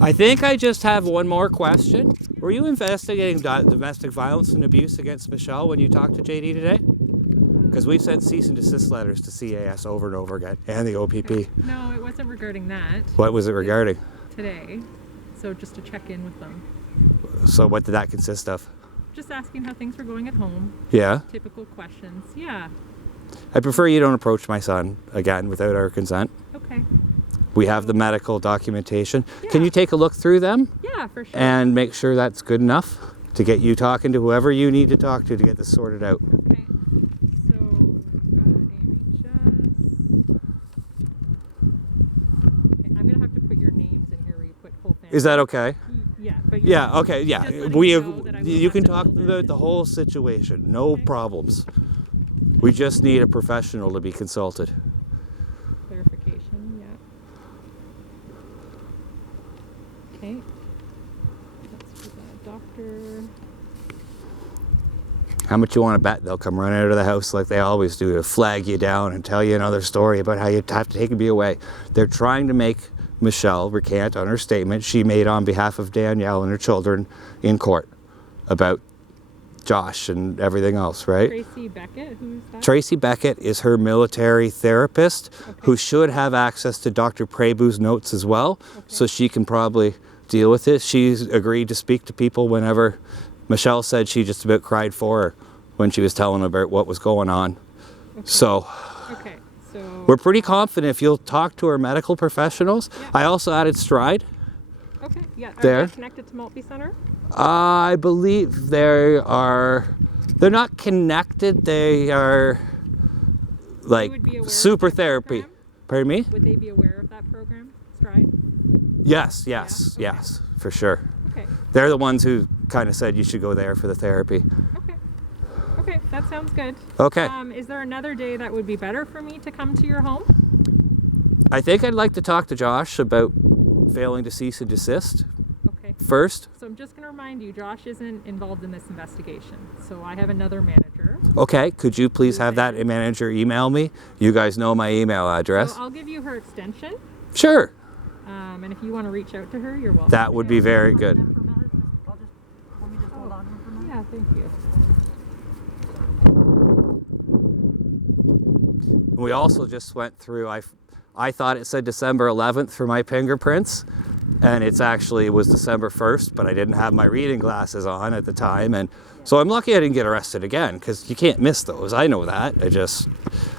I think I just have one more question. Were you investigating domestic violence and abuse against Michelle when you talked to JD today? Because we've sent cease and desist letters to CAS over and over again, and the OPP. No, it wasn't regarding that. What was it regarding? Today. So just to check in with them. So what did that consist of? Just asking how things were going at home. Yeah. Typical questions. Yeah. I prefer you don't approach my son again without our consent. Okay. We have the medical documentation. Yeah. Can you take a look through them Yeah, for sure. and make sure that's good enough to get you talking to whoever you need to talk to get this sorted out? Okay. So we've got AMHS. Okay, I'm gonna have to put your names in here where you put whole family. Is that okay? Yeah, but Yeah, okay, just yeah. letting We, you know that I will you have can to talk build about it. the whole situation, no Okay. problems. We just need a professional to be consulted. Clarification, yeah. Okay. That's for the doctor. How much you want to bet they'll come running out of the house like they always do to flag you down and tell you another story about how you have to take me away. They're trying to make Michelle recant on her statement she made on behalf of Danielle and her children in court about Josh and everything else, right? Tracy Beckett, who's that? Tracy Beckett is her military therapist Okay. who should have access to Dr. Prebu's notes as well, Okay. so she can probably deal with it. She's agreed to speak to people whenever. Michelle said she just about cried for her when she was telling about what was going on. Okay. So Okay, so we're pretty confident if you'll talk to our medical professionals. Yeah. I also added Stride. okay, yeah. Are There. they connected to Maltby Center? I believe they're not connected. They are like would be aware of super that therapy. program? Pardon me? Would they be aware of that program, Stride? Yes, Yeah? Okay. for sure. Okay, They're the ones who kind of said you should go there for the therapy. okay. Okay, that sounds good. Okay. Is there another day that would be better for me to come to your home? I think I'd like to talk to Josh about failing to cease and desist Okay. first. So I'm just going to remind you, Josh isn't involved in this investigation. So I have another manager. Okay, could you please have that manager email me? You guys know my email address. So I'll give you her extension. Sure, And if you want to reach out to her, you're welcome. that would be very good. Yeah, thank you. We also just went through, I thought it said December 11th for my fingerprints, and it's actually was December 1st, but I didn't have my reading glasses on at the time, and so I'm lucky I didn't get arrested again, because you can't miss those. I know that.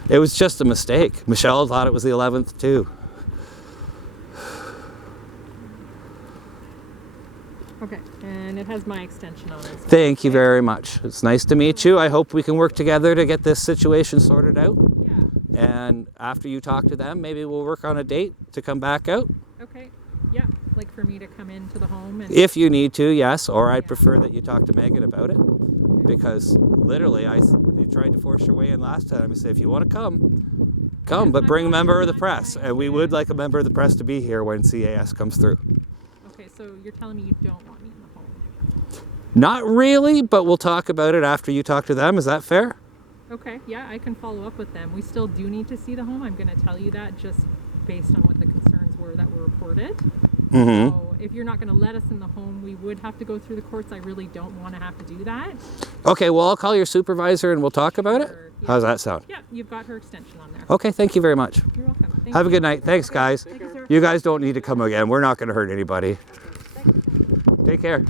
It was just a mistake. Michelle thought it was the 11th too. Okay, and it has my extension on it. Thank you very much. It's nice to meet you. I hope we can work together to get this situation sorted out. Yeah, And after you talk to them, maybe we'll work on a date to come back out. okay. Yeah, like for me to come into the home and... If you need to, yes. Or I'd Yeah. prefer that you talk to Megan about it. Because literally, you tried to force your way in last time. I said, if you want to come, but bring a member of the press. And we would like a member of the press to be here when CAS comes through. Okay, so you're telling me you don't want me in the home? Not really, but we'll talk about it after you talk to them. Is that fair? Okay, yeah, I can follow up with them. We still do need to see the home. I'm going to tell you that just based on what the concerns were that were reported. Mm-hmm. So if you're not going to let us in the home, we would have to go through the courts. I really don't want to have to do that. Okay, well, I'll call your supervisor and we'll talk about it. Sure, yeah. How's that sound? Yeah, you've got her extension on there. Okay, thank you very much. You're welcome. Thank Have a you. good night. Thanks, guys. Thank you, sir. You guys don't need to come again. We're not going to hurt anybody. Take care.